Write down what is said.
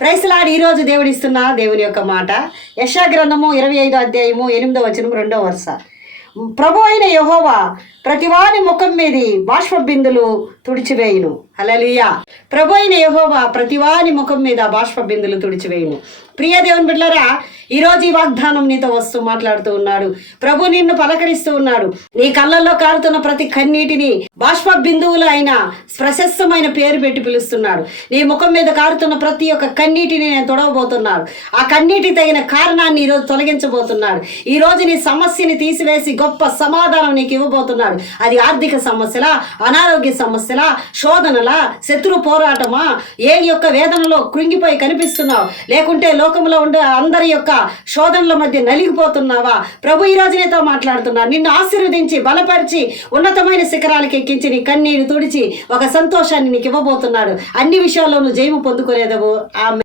ప్రైస్లాడ్ ఈరోజు దేవుడిస్తున్న దేవుని యొక్క మాట యెషయా గ్రంథము 25వ అధ్యాయము 8వ వచనం 2వ వరుస. ప్రభు అయిన యెహోవా ప్రతివాని ముఖం మీది బాష్ప బిందులు తుడిచివేయును. హల్లెలూయా. ప్రభు అయిన యెహోవా ప్రతివాని ముఖం మీద బాష్ప బిందులు తుడిచివేయును. ప్రియ దేవుని బిడ్డలారా, ఈరోజు ఈ వాగ్దానం నీతో వస్తూ మాట్లాడుతూ ఉన్నాడు. ప్రభు నిన్ను పలకరిస్తూ ఉన్నాడు. నీ కళ్ళల్లో కారుతున్న ప్రతి కన్నీటిని బాష్ప బిందువులు అయిన ప్రశస్తమైన పేరు పెట్టి పిలుస్తున్నాడు. నీ ముఖం మీద కారుతున్న ప్రతి ఒక్క కన్నీటిని నేను తొడవబోతున్నాడు. ఆ కన్నీటికి తగిన కారణాన్ని ఈరోజు తొలగించబోతున్నాడు. ఈ రోజు నీ సమస్యని తీసివేసి గొప్ప సమాధానం నీకు ఇవ్వబోతున్నాడు. అది ఆర్థిక సమస్యలా, అనారోగ్య సమస్యలా, శోధనలా, శత్రు పోరాటమా, ఏ యొక్క వేదనలో కృంగిపోయి కనిపిస్తున్నావు, లేకుంటే లోకంలో ఉండే అందరి యొక్క శోధనల మధ్య నలిగిపోతున్నావా? ప్రభు ఈ రోజు నీతో మాట్లాడుతున్నాడు. నిన్ను ఆశీర్వదించి బలపరిచి ఉన్నతమైన శిఖరాలకు ఎక్కించి నీ కన్నీరు తుడిచి ఒక సంతోషాన్ని నీకు ఇవ్వబోతున్నాడు. అన్ని విషయాల్లోనూ జయము పొందుకునేదవు. ఆమె